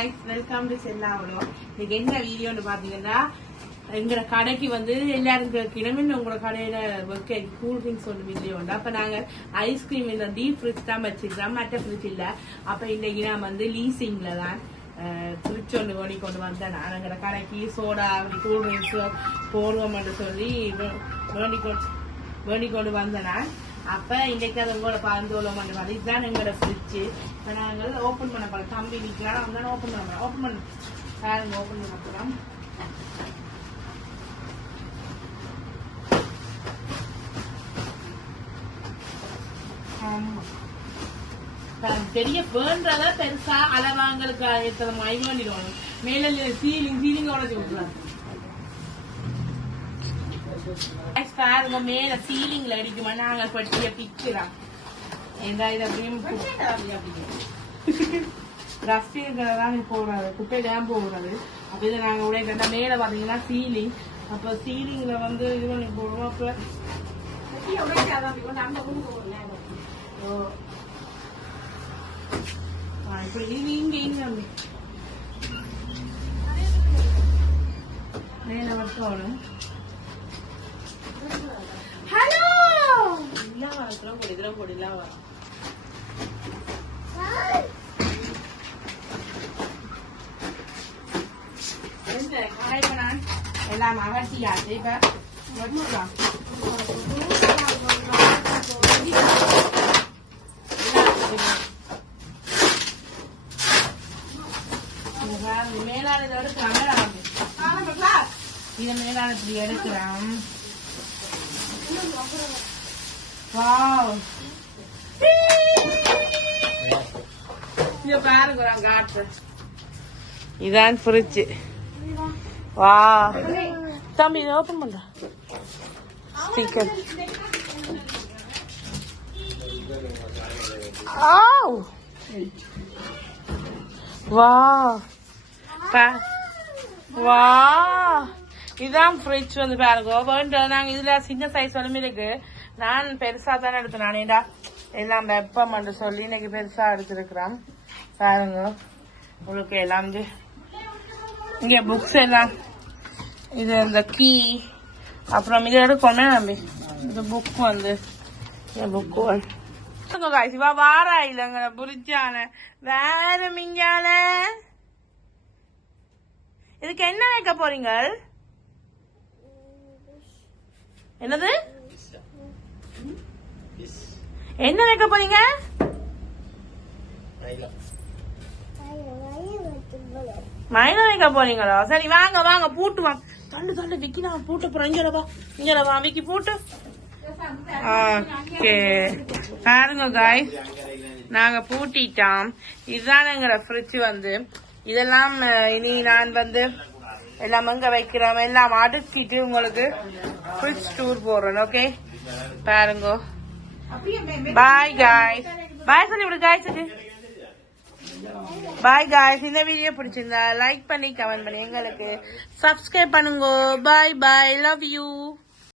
guys, welcome to Sella Vlog. இன்னைக்கு என்ன வீடியோன்னு பாத்தீங்கன்னா எங்களோட கடைக்கு வந்து எல்லாரும் கிளம்பின்னு உங்களோட கடையில வைக்க கூல் ட்ரிங்க்ஸ் ஒன்று வீடியோ உண்டு. அப்ப நாங்க ஐஸ்கிரீம் இந்த டீப் ஃப்ரிட்ஜ் தான் வச்சிருக்கோம், மற்ற ஃப்ரிட்ஜ் இல்ல. அப்ப இன்னைக்கு நான் வந்து லீசிங்ல தான் ஃப்ரிட்ஜ் ஒன்று ஓடி கொண்டு வந்தேன். நான் எங்களோட கடைக்கு சோடா கூல் ட்ரிங்க்ஸ் போடுவோம்னு சொல்லி வேண்டி கொண்டு வந்தேன். அப்ப இன்னைக்கு அது உங்களோட பந்தோலம் இதுதான் எங்களோட ஃப்ரிட்ஜ். இப்ப நாங்கள் ஓபன் பண்ண போறோம். தம்பி நிக்கலாம் அவங்க ஓபன் பண்ண ஓபன் பண்ண பாருங்க, ஓபன் பண்ண போறோம். பெரிய பேன்றத பெருசா அளவாங்களுக்கு எத்தனை மயங்க வேண்டிடுவாங்க. மேல சீலிங் உடச்சு விட்டுறாங்க. பாருங்க மேல சீலிங்ல அடிக்குமா நாங்க பட்டிய பிக்கிறோம். ரஸ்டி இருக்கிறதான் போடுறாரு, குப்பை டேம் போடுறாரு. அப்ப இதை நாங்க உடைய கண்ட மேல பாத்தீங்கன்னா சீலிங். அப்ப சீலிங்ல வந்து இது பண்ணி போடுவோம். அப்ப இப்படி இங்க இங்க மேல மட்டும் ஹலோ இதெல்லாம் போடலாம். எல்லாம் அகட்டியாச்சு. இப்ப மேலான எடுக்கிறான், இதை மேலான இப்படி எடுக்கிறான். இதான் ஃப்ரிட்ஜ். வா தம்பி இதை ஓபன் பண்ற ஸ்பீக்கர். வா வா இதான் ஃப்ரிட்ஜ் வந்து பாருங்க. வேண்டாம் நாங்க இதுல சின்ன சைஸ் வளமே இருக்கு. நான் பெருசா தானே எடுத்தேன். நானேடா எல்லாம் வெப்பம் என்று சொல்லி இன்னைக்கு பெருசா எடுத்திருக்கிறேன். பாருங்க உங்களுக்கு எல்லாம் வந்து இங்க புக்ஸ் எல்லாம், இது இந்த கீ, அப்புறம் இது எடுக்கணுமே நம்பி இந்த புக் வந்து புக்கு சிவா வாரா இல்லைங்க புரிச்சான வேற மிஞ்சான. இதுக்கு என்ன வைக்க போறீங்க? என்னது என்ன வைக்க போறீங்க? மயில வைக்க போறீங்களா? சரி வாங்க வாங்க பூட்டு வாங்க. தள்ளு விக்கி நான் பூட்ட போறேன். இங்கடவா விக்கி பூட்டு. ஓகே பாருங்க காய்ஸ், நாங்க பூட்டிட்டோம். இதுதான் எங்க ஃப்ரிட்ஜ் வந்து. இதெல்லாம் இனி நான் வந்து எல்லாம் எங்க வைக்கிறோம் எல்லாம் அடுக்கிட்டு உங்களுக்கு ஃப்ரிட்ஜ் டூர் போடுறேன். ஓகே பாருங்க. பாய் காய்ஸ், பாய் சொல்லி விடு காய்ஸுக்கு. பாய் காய்ஸ், இந்த வீடியோ பிடிச்சிருந்தா லைக் பண்ணி கமெண்ட் பண்ணி எங்களுக்கு சப்ஸ்கிரைப் பண்ணுங்க. பாய் பாய், லவ் யூ.